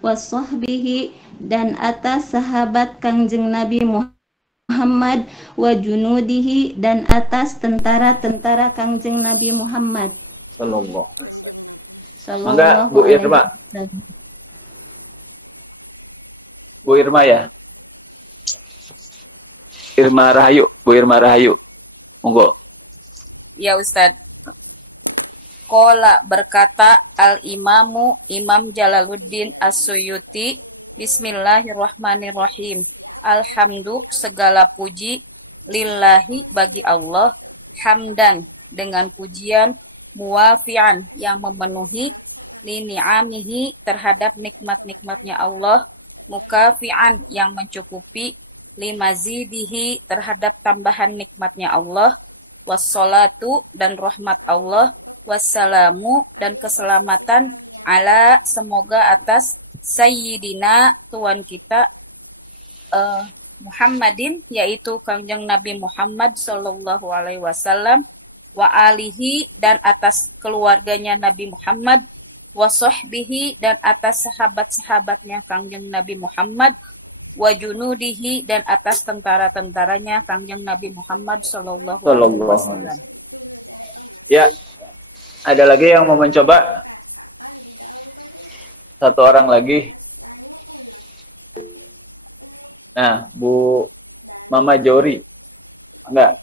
wasahbihi dan atas sahabat Kangjeng Nabi Muhammad, wa junudihi dan atas tentara-tentara Kangjeng Nabi Muhammad sallallahu alaihi wasallam. Mangga sallallahu Bu alaihi Irma. wasallam. Bu Irma ya. Irma Rahayu, Bu Irma Rahayu. Monggo. Ya Ustadz. Qala berkata Al-Imamu Imam Jalaluddin As-Suyuti, Bismillahirrahmanirrahim. Alhamdu segala puji lillahi bagi Allah, hamdan dengan pujian, muwafi'an yang memenuhi, lini'amihi terhadap nikmat-nikmatnya Allah, mukafi'an yang mencukupi, limazidihi terhadap tambahan nikmatnya Allah, wassalatu dan rahmat Allah, wassalamu dan keselamatan ala semoga atas sayyidina tuan kita Muhammadin yaitu Kangjeng Nabi Muhammad sallallahu alaihi wasallam, wa alihi dan atas keluarganya Nabi Muhammad, wa sahbihi dan atas sahabat-sahabatnya Kangjeng Nabi Muhammad, wa junudihi dan atas tentara-tentaranya Kangjeng Nabi Muhammad sallallahu alaihi wasallam. Ya, ada lagi yang mau mencoba? Satu orang lagi. Nah, Bu Mama Jori. Enggak?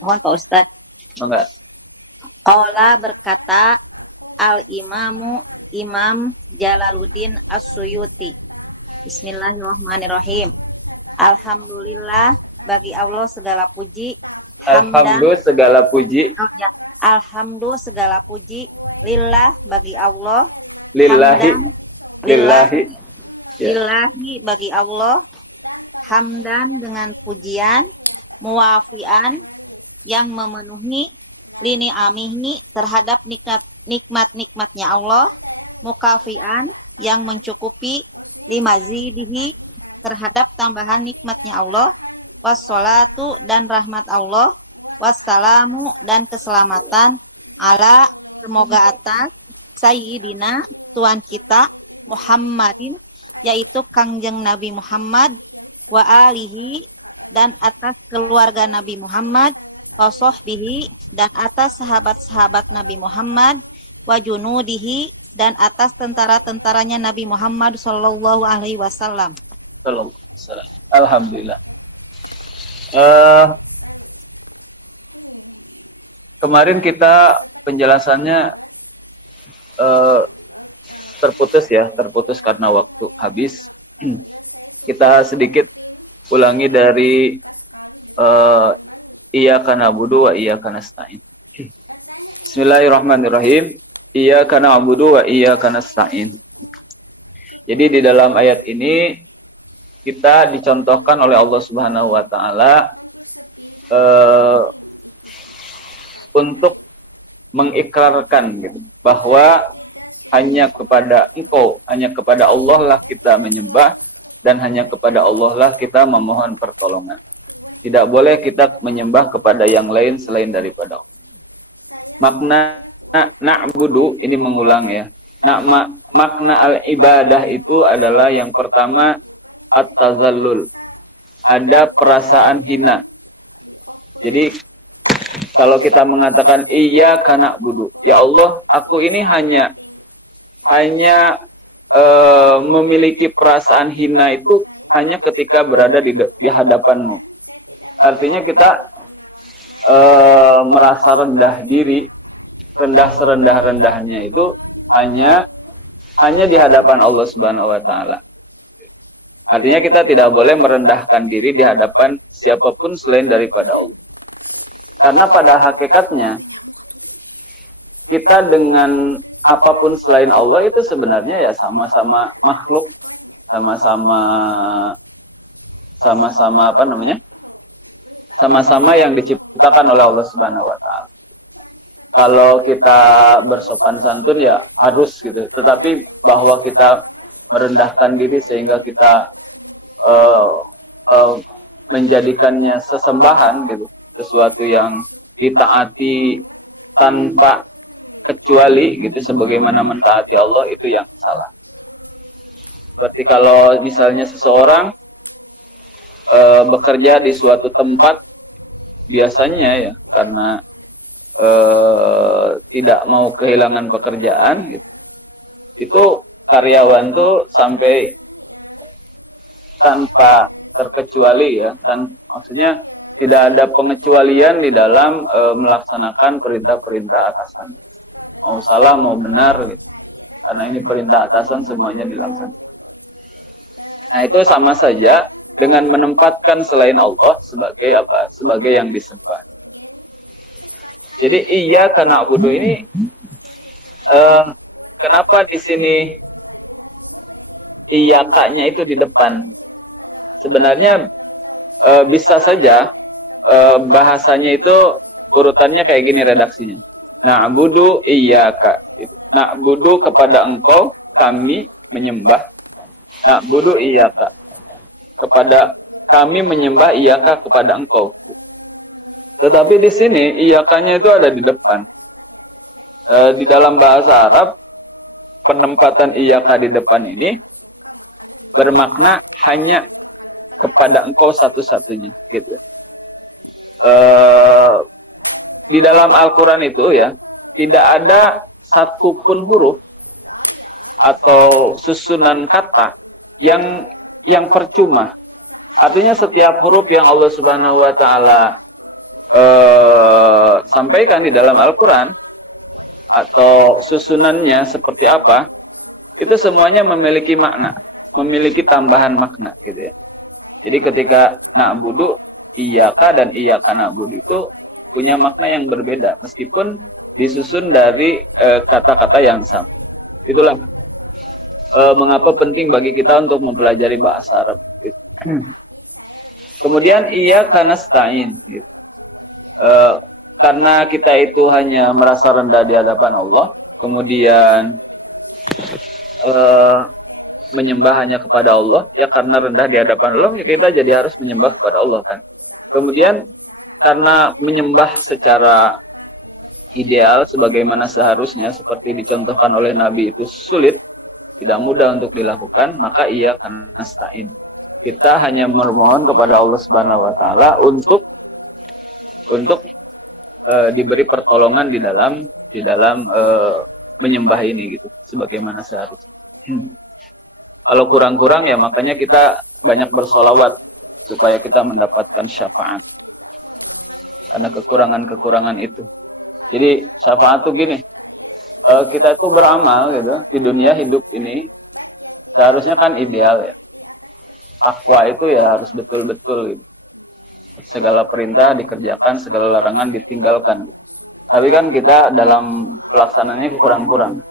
Mohon Pak Ustadz. Enggak. Qala berkata Al-Imamu Imam Jalaluddin As-Suyuti. Bismillahirrahmanirrahim. Alhamdulillah bagi Allah segala puji. Alhamdulillah segala puji. Oh, ya. Alhamdulillah segala puji. Lillah bagi Allah. Lillahi. Hamdan, Lillahi. Ya. Lillahi bagi Allah. Hamdan dengan pujian. Muwafian yang memenuhi. Lini amihni terhadap nikmat-nikmatnya Allah. Mukafian yang mencukupi. Limazidihi terhadap tambahan nikmatnya Allah. Wassalatu dan rahmat Allah, wassalamu dan keselamatan ala semoga atas sayyidina tuan kita Muhammadin yaitu Kangjeng Nabi Muhammad, wa alihi dan atas keluarga Nabi Muhammad, wa sahbihi dan atas sahabat-sahabat Nabi Muhammad, wa junudihi dan atas tentara-tentaranya Nabi Muhammad sallallahu alaihi wasallam. Alhamdulillah. Kemarin kita penjelasannya terputus karena waktu habis. Kita sedikit ulangi dari iyyaka na'budu wa iyyaka nasta'in. Bismillahirrahmanirrahim. Iyyaka na'budu wa iyyaka nasta'in. Jadi di dalam ayat ini kita dicontohkan oleh Allah Subhanahu wa taala untuk mengikrarkan gitu, bahwa hanya kepada Engkau, hanya kepada Allah lah kita menyembah dan hanya kepada Allah lah kita memohon pertolongan. Tidak boleh kita menyembah kepada yang lain selain daripada Allah. Makna na'budu ini mengulang ya. Makna al-ibadah itu adalah yang pertama at-tazallul. Ada perasaan hina. Jadi kalau kita mengatakan iyyaka na'budu, ya Allah, aku ini hanya memiliki perasaan hina itu hanya ketika berada di hadapan-Mu. Artinya kita merasa rendah diri, rendah serendah-rendahnya itu hanya di hadapan Allah Subhanahu wa taala. Artinya kita tidak boleh merendahkan diri di hadapan siapapun selain daripada Allah. Karena pada hakikatnya kita dengan apapun selain Allah itu sebenarnya ya sama-sama makhluk, sama-sama apa namanya? Sama-sama yang diciptakan oleh Allah Subhanahu wa taala. Kalau kita bersopan santun ya harus gitu. Tetapi bahwa kita merendahkan diri sehingga kita menjadikannya sesembahan gitu, sesuatu yang ditaati tanpa terkecuali gitu sebagaimana mentaati Allah itu yang salah. Seperti kalau misalnya seseorang bekerja di suatu tempat, biasanya ya karena tidak mau kehilangan pekerjaan gitu, itu karyawan tuh sampai tanpa terkecuali ya, maksudnya tidak ada pengecualian di dalam melaksanakan perintah-perintah atasan. Mau salah mau benar gitu. Karena ini perintah atasan semuanya dilaksanakan. Nah, itu sama saja dengan menempatkan selain Allah sebagai apa? Sebagai yang disembah. Jadi iyyaka na'budu ini kenapa di sini iyyaka-nya itu di depan? Sebenarnya bisa saja bahasanya itu urutannya kayak gini redaksinya. Na'budu iyyaka. Na'budu kepada engkau kami menyembah. Na'budu iyyaka. Kepada kami menyembah iyyaka kepada engkau. Tetapi di sini iyyakanya itu ada di depan. Di dalam bahasa Arab penempatan iyyaka di depan ini bermakna hanya kepada engkau satu-satunya gitu. Di dalam Al-Quran itu ya tidak ada satupun huruf atau susunan kata yang percuma. Artinya setiap huruf yang Allah Subhanahu wa taala sampaikan di dalam Al-Quran atau susunannya seperti apa, itu semuanya memiliki makna, memiliki tambahan makna gitu ya. Jadi ketika na'budu iyyaka dan iyyaka na'budu itu punya makna yang berbeda meskipun disusun dari kata-kata yang sama. Itulah mengapa penting bagi kita untuk mempelajari bahasa Arab. Kemudian iyyaka nasta'in. Karena kita itu hanya merasa rendah di hadapan Allah, kemudian menyembah hanya kepada Allah, ya karena rendah di hadapan Allah, ya kita jadi harus menyembah kepada Allah kan. Kemudian karena menyembah secara ideal sebagaimana seharusnya seperti dicontohkan oleh Nabi itu sulit, tidak mudah untuk dilakukan, maka iyyaka nasta'in. Kita hanya memohon kepada Allah Subhanahu wa taala untuk diberi pertolongan di dalam menyembah ini gitu sebagaimana seharusnya. Kalau kurang-kurang ya makanya kita banyak bersolawat supaya kita mendapatkan syafaat. Karena kekurangan-kekurangan itu. Jadi syafaat tuh gini, kita tuh beramal gitu di dunia hidup ini seharusnya kan ideal ya. Takwa itu ya harus betul-betul gitu. Segala perintah dikerjakan, segala larangan ditinggalkan. Tapi kan kita dalam pelaksanaannya kurang-kurang.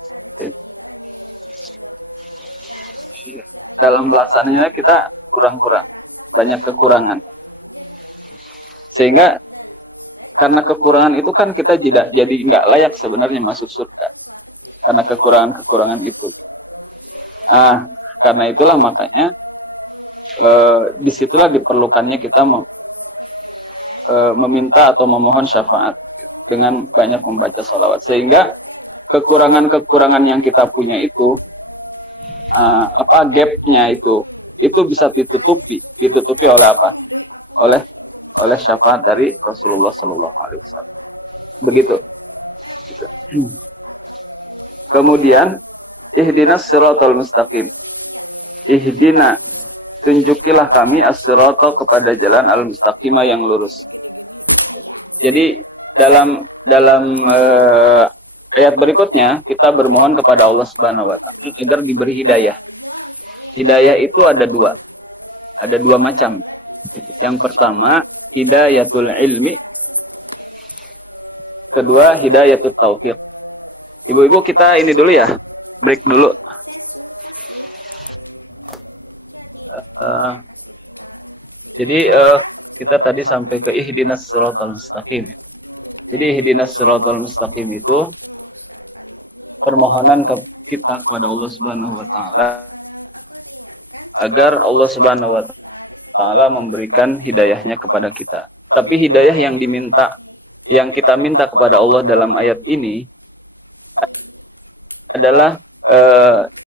Dalam pelaksanaannya kita kurang-kurang. Banyak kekurangan. Sehingga karena kekurangan itu kan kita jadi nggak layak sebenarnya masuk surga. Karena kekurangan-kekurangan itu. Nah, karena itulah makanya disitulah diperlukannya kita meminta atau memohon syafaat dengan banyak membaca sholawat. Sehingga kekurangan-kekurangan yang kita punya itu, gapnya itu bisa ditutupi oleh apa? Oleh syafaat dari Rasulullah Sallallahu Alaihi Wasallam. Begitu. Kemudian ihdinas siratal mustaqim. Ihdina, tunjukilah kami as-sirata kepada jalan al-mustaqimah yang lurus. Jadi dalam ayat berikutnya kita bermohon kepada Allah Subhanahu wa taala agar diberi hidayah. Hidayah itu ada dua. Ada dua macam. Yang pertama, hidayatul ilmi. Kedua, hidayatul taufiq. Ibu-ibu kita ini dulu ya. Break dulu. Jadi kita tadi sampai ke ihdinas siratal mustaqim. Jadi ihdinas siratal mustaqim itu permohonan kita kepada Allah Subhanahu wa taala agar Allah Subhanahu wa taala memberikan hidayahnya kepada kita. Tapi hidayah yang kita minta kepada Allah dalam ayat ini adalah